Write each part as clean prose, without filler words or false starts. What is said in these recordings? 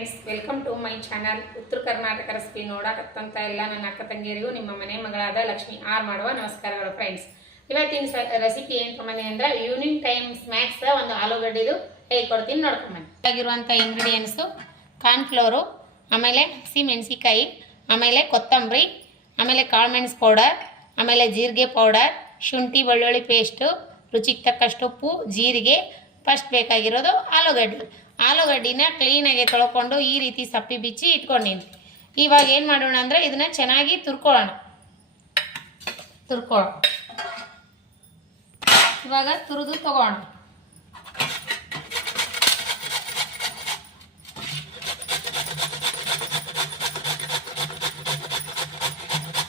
Friends, welcome to my channel. Uttara Karnataka recipe ನೋಡಕತ್ತಂತ ಎಲ್ಲ ನನ್ನ ಅಕ್ಕ ತಂಗಿಯರಿಗೂ ನಿಮ್ಮ ಮನೆ ಮಗಳಾದ ಲಕ್ಷ್ಮಿ ಆರ್ ಮಾಡುವ ನಮಸ್ಕಾರಗಳು. ಫ್ರೆಂಡ್ಸ್, ಇವತ್ತಿನ ರೆಸಿಪಿ ಏನು ತೊಗೊಂಬಂದಿ ಅಂದ್ರೆ ಈವ್ನಿಂಗ್ ಟೈಮ್ ಸ್ನ್ಯಾಕ್ಸ್ ಒಂದು ಆಲೂಗಡ್ಡಿದು ಹೇಳ್ಕೊಡ್ತೀನಿ, ನೋಡ್ಕೊಂಬನ್ನಿ. ಆಗಿರುವಂಥ ಇಂಗ್ರೀಡಿಯೆಂಟ್ಸು ಕಾರ್ನ್ಫ್ಲೋರು, ಆಮೇಲೆ ಹಸಿ ಮೆಣಸಿಕಾಯಿ, ಆಮೇಲೆ ಕೊತ್ತಂಬರಿ, ಆಮೇಲೆ ಕಾಳುಮೆಣಸು ಪೌಡರ್, ಆಮೇಲೆ ಜೀರಿಗೆ ಪೌಡರ್, ಶುಂಠಿ ಬೆಳ್ಳುಳ್ಳಿ ಪೇಸ್ಟು, ರುಚಿಗೆ ತಕ್ಕಷ್ಟು ಉಪ್ಪು, ಜೀರಿಗೆ. ಫಸ್ಟ್ ಬೇಕಾಗಿರೋದು ಆಲೂಗಡ್ಡಿನ ಕ್ಲೀನಾಗಿ ತೊಳ್ಕೊಂಡು ಈ ರೀತಿ ಸಪ್ಪಿ ಬಿಚ್ಚಿ ಇಟ್ಕೊಂಡಿನಿ. ಇವಾಗ ಏನು ಮಾಡೋಣ ಅಂದರೆ ಇದನ್ನು ಚೆನ್ನಾಗಿ ತುರ್ಕೊಳ್ಳೋಣ. ಇವಾಗ ತುರಿದು ತಗೋಣ.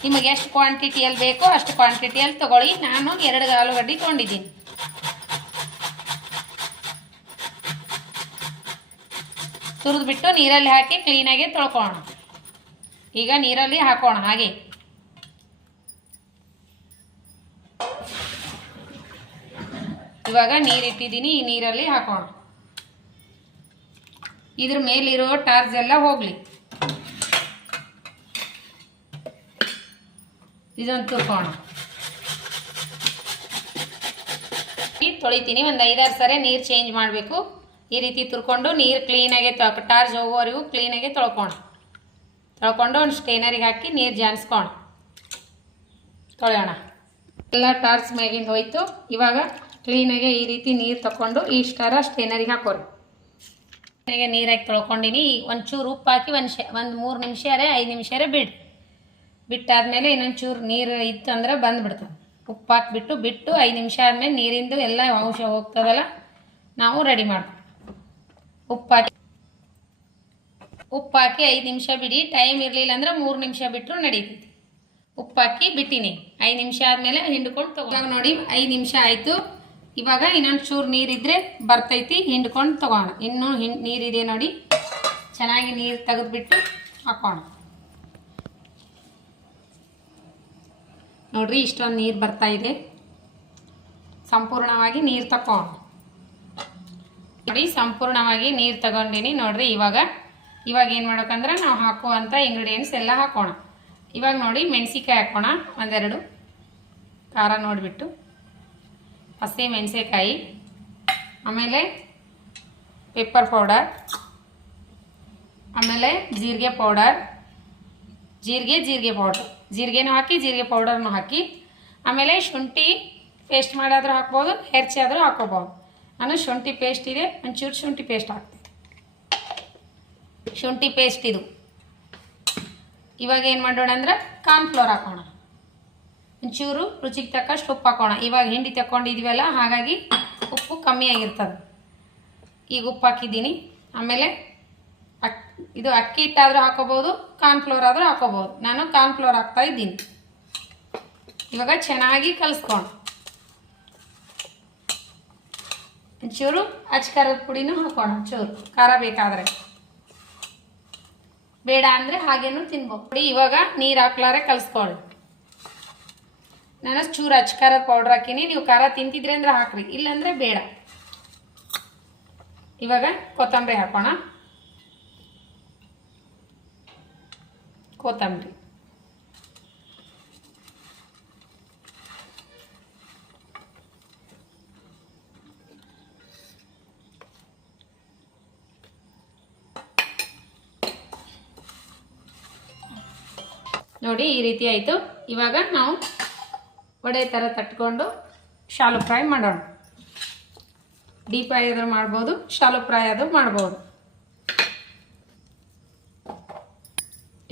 ನಿಮಗೆ ಎಷ್ಟು ಕ್ವಾಂಟಿಟಿಯಲ್ಲಿ ಬೇಕೋ ಅಷ್ಟು ಕ್ವಾಂಟಿಟಿಯಲ್ಲಿ ತಗೊಳ್ಳಿ. ನಾನು 2 ಆಲೂಗಡ್ಡೆ ತೊಗೊಂಡಿದ್ದೀನಿ. ತುರಿದ್ಬಿಟ್ಟು ನೀರಲ್ಲಿ ಹಾಕಿ ಕ್ಲೀನಾಗಿ ತೊಳ್ಕೊಳ್ಳೋಣ. ಈಗ ನೀರಲ್ಲಿ ಹಾಕೋಣ. ಹಾಗೆ ಇವಾಗ ನೀರಿಟ್ಟಿದ್ದೀನಿ, ಈ ನೀರಲ್ಲಿ ಹಾಕೋಣ. ಇದ್ರ ಮೇಲಿರೋ ಟಾರ್ಚ್ ಎಲ್ಲ ಹೋಗ್ಲಿ. ಇದೊಂದು ತುರ್ಕೋಣ. ತೊಳಿತೀನಿ. ಒಂದು 5-6 ಸರಿ ನೀರು ಚೇಂಜ್ ಮಾಡಬೇಕು. ಈ ರೀತಿ ತುರ್ಕೊಂಡು ನೀರು ಕ್ಲೀನಾಗಿ ಟಾರ್ಚ್ ಹೋಗೋವರೆಗೂ ಕ್ಲೀನಾಗಿ ತೊಳ್ಕೊಂಡು ಒಂದು ಸ್ಟೇನರಿಗೆ ಹಾಕಿ ನೀರು ಜಾನ್ಸ್ಕೊಂಡು ತೊಳೆಯೋಣ. ಎಲ್ಲ ಟಾರ್ಚ್ ಮ್ಯಾಗಿಂದ ಹೋಯ್ತು. ಇವಾಗ ಕ್ಲೀನಾಗಿ ಈ ರೀತಿ ನೀರು ತಗೊಂಡು ಇಷ್ಟರ ಸ್ಟೇನರಿಗೆ ಹಾಕೋರಿ. ನೀರು ಹಾಕಿ ತೊಳ್ಕೊಂಡಿನಿ. ಒಂಚೂರು ಉಪ್ಪು ಹಾಕಿ ಒಂದು 3 ನಿಮಿಷ 5 ನಿಮಿಷ ಬಿಟ್ಟಾದ್ಮೇಲೆ ಇನ್ನೊಂದು ಚೂರು ನೀರು ಇತ್ತು ಅಂದರೆ ಬಂದುಬಿಡ್ತದೆ. ಉಪ್ಪು ಹಾಕಿಬಿಟ್ಟು 5 ನಿಮಿಷ ಆದಮೇಲೆ ನೀರಿಂದು ಎಲ್ಲ ಅಂಶ ಹೋಗ್ತದಲ್ಲ, ನಾವು ರೆಡಿ ಮಾಡ್ತೀವಿ. ಉಪ್ಪು ಹಾಕಿ 5 ನಿಮಿಷ ಬಿಡಿ. ಟೈಮ್ ಇರಲಿಲ್ಲ ಅಂದ್ರೆ 3 ನಿಮಿಷ ಬಿಟ್ಟರು ನಡೀತೈತಿ. ಉಪ್ಪು ಹಾಕಿ ಬಿಟ್ಟಿನಿ. 5 ನಿಮಿಷ ಆದಮೇಲೆ ಹಿಂಡ್ಕೊಂಡು ತಗೋ. ನೋಡಿ 5 ನಿಮಿಷ ಆಯಿತು. ಇವಾಗ ಇನ್ನೊಂದು ಚೂರು ನೀರಿದ್ರೆ ಬರ್ತೈತಿ. ಹಿಂಡ್ಕೊಂಡು ತಗೋಣ. ಇನ್ನೂ ನೀರಿದೆ ನೋಡಿ. ಚೆನ್ನಾಗಿ ನೀರು ತೆಗೆದುಬಿಟ್ಟು ಹಾಕೋಣ. ನೋಡ್ರಿ, ಇಷ್ಟೊಂದು ನೀರು ಬರ್ತಾ ಇದೆ. ಸಂಪೂರ್ಣವಾಗಿ ನೀರು ತಗೋಣ. ನೋಡಿ, ಸಂಪೂರ್ಣವಾಗಿ ನೀರು ತಗೊಂಡಿನಿ. ನೋಡ್ರಿ, ಇವಾಗ ಏನು ಮಾಡ್ಬೇಕಂದ್ರೆ ನಾವು ಹಾಕುವಂಥ ಇಂಗ್ರೀಡಿಯೆಂಟ್ಸ್ ಎಲ್ಲ ಹಾಕೋಣ. ಇವಾಗ ನೋಡಿ, ಮೆಣಸಿಕಾಯಿ ಹಾಕೋಣ. 1-2 ಖಾರ ನೋಡಿಬಿಟ್ಟು, ಹಸಿ ಮೆಣಸಿಕಾಯಿ, ಆಮೇಲೆ ಪೆಪ್ಪರ್ ಪೌಡರ್, ಆಮೇಲೆ ಜೀರಿಗೆ ಪೌಡರ್, ಜೀರಿಗೆ ಪೌಡರ್, ಜೀರಿಗೆನೂ ಹಾಕಿ ಜೀರಿಗೆ ಪೌಡರ್ನೂ ಹಾಕಿ, ಆಮೇಲೆ ಶುಂಠಿ ಪೇಸ್ಟ್ ಮಾಡಾದರೂ ಹಾಕ್ಬೋದು, ಹೆರ್ಚಿ ಆದರೂ ಹಾಕೋಬೋದು. ನಾನು ಶುಂಠಿ ಪೇಸ್ಟ್ ಇದೆ, ಒಂಚೂರು ಶುಂಠಿ ಪೇಸ್ಟ್ ಹಾಕ್ತೀನಿ. ಶುಂಠಿ ಪೇಸ್ಟ್ ಇದು. ಇವಾಗ ಏನು ಮಾಡೋಣ ಅಂದ್ರೆ ಕಾರ್ನ್ಫ್ಲೋರ್ ಹಾಕೋಣ. ಒಂಚೂರು ರುಚಿಗೆ ತಕ್ಕಷ್ಟು ಉಪ್ಪು ಹಾಕೋಣ. ಇವಾಗ ಹಿಂಡಿ ತಗೊಂಡಿದ್ದೀವಲ್ಲ, ಹಾಗಾಗಿ ಉಪ್ಪು ಕಮ್ಮಿ ಆಗಿರ್ತದೆ. ಈಗ ಉಪ್ಪು ಹಾಕಿದ್ದೀನಿ. ಆಮೇಲೆ ಇದು ಅಕ್ಕಿ ಹಿಟ್ಟಾದರೂ ಹಾಕೋಬೋದು, ಕಾರ್ನ್ಫ್ಲೋರ್ ಆದರೂ ಹಾಕೋಬೋದು. ನಾನು ಕಾರ್ನ್ಫ್ಲೋರ್ ಹಾಕ್ತಾ ಇದ್ದೀನಿ. ಇವಾಗ ಚೆನ್ನಾಗಿ ಕಲಿಸ್ಕೊಂಡು ಒಂಚೂರು ಅಚ್ಕಾರದ ಪುಡಿನೂ ಹಾಕೋಣ. ಒಂಚೂರು ಖಾರ ಬೇಕಾದರೆ, ಬೇಡ ಅಂದರೆ ಹಾಗೇನೂ ತಿನ್ಬೋದು. ಪುಡಿ ಇವಾಗ ನೀರು ಹಾಕ್ಲಾರೆ ಕಲಿಸ್ಕೊಳ್ಳಿ. ನಾನು ಚೂರು ಅಚ್ಕಾರದ ಪೌಡ್ರ್ ಹಾಕೀನಿ. ನೀವು ಖಾರ ತಿಂತಿದ್ರೆ ಅಂದರೆ ಹಾಕ್ರಿ, ಇಲ್ಲಾಂದರೆ ಬೇಡ. ಇವಾಗ ಕೊತ್ತಂಬರಿ ಹಾಕೋಣ. ಕೊತ್ತಂಬರಿ ನೋಡಿ, ಈ ರೀತಿ ಆಯಿತು. ಇವಾಗ ನಾವು ವಡೆ ಥರ ತಟ್ಕೊಂಡು ಶಾಲು ಫ್ರೈ ಮಾಡೋಣ. ಡೀಪ್ ಫ್ರೈ ಆದರೂ ಮಾಡ್ಬೋದು, ಶಾಲು ಫ್ರೈ ಆದರೂ ಮಾಡ್ಬೋದು.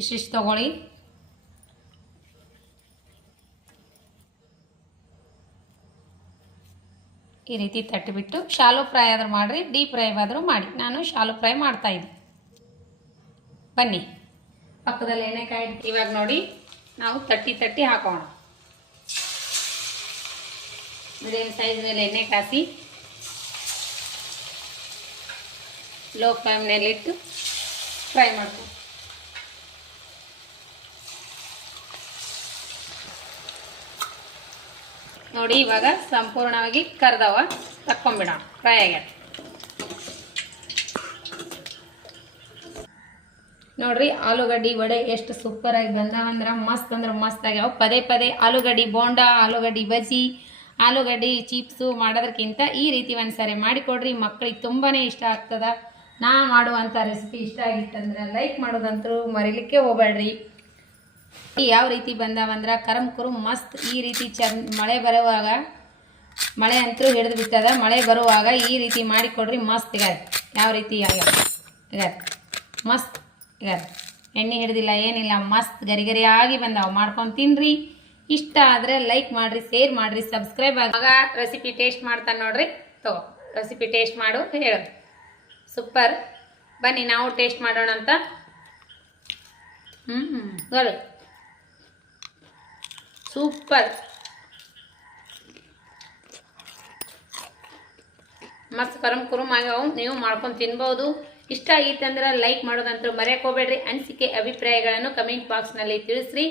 ಇಷ್ಟಿಷ್ಟು ತಗೊಳ್ಳಿ. ಈ ರೀತಿ ತಟ್ಟಿಬಿಟ್ಟು ಶಾಲು ಫ್ರೈ ಆದರೂ ಮಾಡಿರಿ, ಡೀಪ್ ಫ್ರೈ ಆದರೂ ಮಾಡಿ. ನಾನು ಶಾಲು ಫ್ರೈ ಮಾಡ್ತಾಯಿದ್ದೆ. ಬನ್ನಿ, ಪಕ್ಕದಲ್ಲಿ ಎಣ್ಣೆಕಾಯಿ. ಇವಾಗ ನೋಡಿ, ನಾವು ತಟ್ಟಿ ಹಾಕೋಣ. ಮೀಡಿಯಮ್ ಸೈಜ್ ಮೇಲೆ ಎಣ್ಣೆ ಕಾಸಿ ಲೋ ಫ್ಲೇಮ್ನಲ್ಲಿಟ್ಟು ಫ್ರೈ ಮಾಡ್ಕೊ. ನೋಡಿ, ಇವಾಗ ಸಂಪೂರ್ಣವಾಗಿ ಕರ್ದವ, ತಕ್ಕೊಂಬಿಡೋಣ. ಫ್ರೈ ಆಗ್ಯಾರ. ನೋಡ್ರಿ ಆಲೂಗಡ್ಡಿ ವಡೆ ಎಷ್ಟು ಸೂಪರಾಗಿ ಬಂದಾವಂದ್ರೆ ಮಸ್ತ್ ಅಂದ್ರೆ ಮಸ್ತ್ ಆಗ್ಯಾವ. ಪದೇ ಪದೇ ಆಲೂಗಡ್ಡಿ ಬೋಂಡ, ಆಲೂಗಡ್ಡಿ ಬಜ್ಜಿ, ಆಲೂಗಡ್ಡಿ ಚಿಪ್ಸು ಮಾಡೋದಕ್ಕಿಂತ ಈ ರೀತಿ ಒಂದ್ಸರಿ ಮಾಡಿಕೊಡ್ರಿ, ಮಕ್ಕಳಿಗೆ ತುಂಬಾ ಇಷ್ಟ ಆಗ್ತದ. ನಾ ಮಾಡುವಂಥ ರೆಸಿಪಿ ಇಷ್ಟ ಆಗಿತ್ತಂದ್ರೆ ಲೈಕ್ ಮಾಡೋದಂತರೂ ಮರಿಲಿಕ್ಕೆ ಹೋಗಬೇಡ್ರಿ. ಯಾವ ರೀತಿ ಬಂದಾವಂದ್ರೆ ಕರಮ್ ಕುರುಮ್ ಮಸ್ತ್. ಈ ರೀತಿ ಮಳೆ ಬರುವಾಗ, ಮಳೆ ಅಂತೂ ಹಿಡಿದು ಬಿಟ್ಟದ, ಮಳೆ ಬರುವಾಗ ಈ ರೀತಿ ಮಾಡಿಕೊಡ್ರಿ, ಮಸ್ತ್ ಈಗ ಯಾವ ರೀತಿ ಆಗ್ಯಾವ ಮಸ್ತ್. ಈಗ ಎಣ್ಣೆ ಹಿಡ್ದಿಲ್ಲ ಏನಿಲ್ಲ, ಮಸ್ತ್ ಗರಿಗರಿಯಾಗಿ ಬಂದಾವ. ಮಾಡ್ಕೊಂಡು ತಿನ್ನಿರಿ. ಇಷ್ಟ ಆದರೆ ಲೈಕ್ ಮಾಡಿರಿ, ಶೇರ್ ಮಾಡಿರಿ, ಸಬ್ಸ್ಕ್ರೈಬ್ ಆಗ. ರೆಸಿಪಿ ಟೇಸ್ಟ್ ಮಾಡ್ತಾನೆ ನೋಡ್ರಿ. ತಗೋ ರೆಸಿಪಿ ಟೇಸ್ಟ್ ಮಾಡು ಹೇಳು. ಸೂಪರ್, ಬನ್ನಿ ನಾವು ಟೇಸ್ಟ್ ಮಾಡೋಣ ಅಂತ. ಗರು ಸೂಪರ್, ಮಸ್ತ್ ಕರಮ್ ಕುರುಮ್ ಆಗ್ಯಾವು. ನೀವು ಮಾಡ್ಕೊಂಡು ತಿನ್ಬೋದು. ಇಷ್ಟ ಆಗಿತ್ತಂದ್ರೆ ಲೈಕ್ ಮಾಡೋದಂತೂ ಮರೆಯಕ್ಕೆ ಹೋಗ್ಬೇಡ್ರಿ. ಅನಿಸಿಕೆ ಅಭಿಪ್ರಾಯಗಳನ್ನು ಕಮೆಂಟ್ ಬಾಕ್ಸ್ನಲ್ಲಿ ತಿಳಿಸ್ರಿ.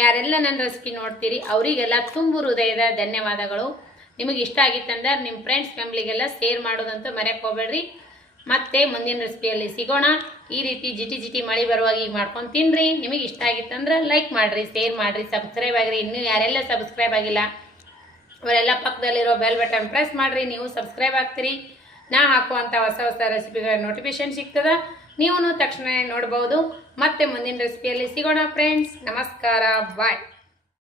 ಯಾರೆಲ್ಲ ನನ್ನ ರೆಸಿಪಿ ನೋಡ್ತೀರಿ ಅವರಿಗೆಲ್ಲ ತುಂಬು ಹೃದಯದ ಧನ್ಯವಾದಗಳು. ನಿಮಗೆ ಇಷ್ಟ ಆಗಿತ್ತಂದ್ರೆ ನಿಮ್ಮ ಫ್ರೆಂಡ್ಸ್ ಫ್ಯಾಮಿಲಿಗೆಲ್ಲ ಶೇರ್ ಮಾಡೋದಂತೂ ಮರೆಯಕ್ಕೆ ಹೋಗ್ಬೇಡ್ರಿ. ಮತ್ತೆ ಮುಂದಿನ ರೆಸಿಪಿಯಲ್ಲಿ ಸಿಗೋಣ. ಈ ರೀತಿ ಜಿಟಿ ಮಳೆ ಬರುವಾಗ ಈಗ ಮಾಡ್ಕೊಂಡು ತಿನ್ನಿರಿ. ನಿಮಗೆ ಇಷ್ಟ ಆಗಿತ್ತಂದ್ರೆ ಲೈಕ್ ಮಾಡಿರಿ, ಶೇರ್ ಮಾಡಿರಿ, ಸಬ್ಸ್ಕ್ರೈಬ್ ಆಗಿರಿ. ಇನ್ನೂ ಯಾರೆಲ್ಲ ಸಬ್ಸ್ಕ್ರೈಬ್ ಆಗಿಲ್ಲ ಅವರೆಲ್ಲ ಪಕ್ಕದಲ್ಲಿರೋ ಬೆಲ್ ಬಟನ್ ಪ್ರೆಸ್ ಮಾಡಿರಿ. ನೀವು ಸಬ್ಸ್ಕ್ರೈಬ್ ಆಗ್ತೀರಿ. ನಾ ಹಾಕುವಂಥ ಹೊಸ ರೆಸಿಪಿಗಳ ನೋಟಿಫಿಕೇಶನ್ ಸಿಗ್ತದ, ನೀವು ತಕ್ಷಣ ನೋಡ್ಬೋದು. ಮತ್ತೆ ಮುಂದಿನ ರೆಸಿಪಿಯಲ್ಲಿ ಸಿಗೋಣ ಫ್ರೆಂಡ್ಸ್. ನಮಸ್ಕಾರ, ಬಾಯ್.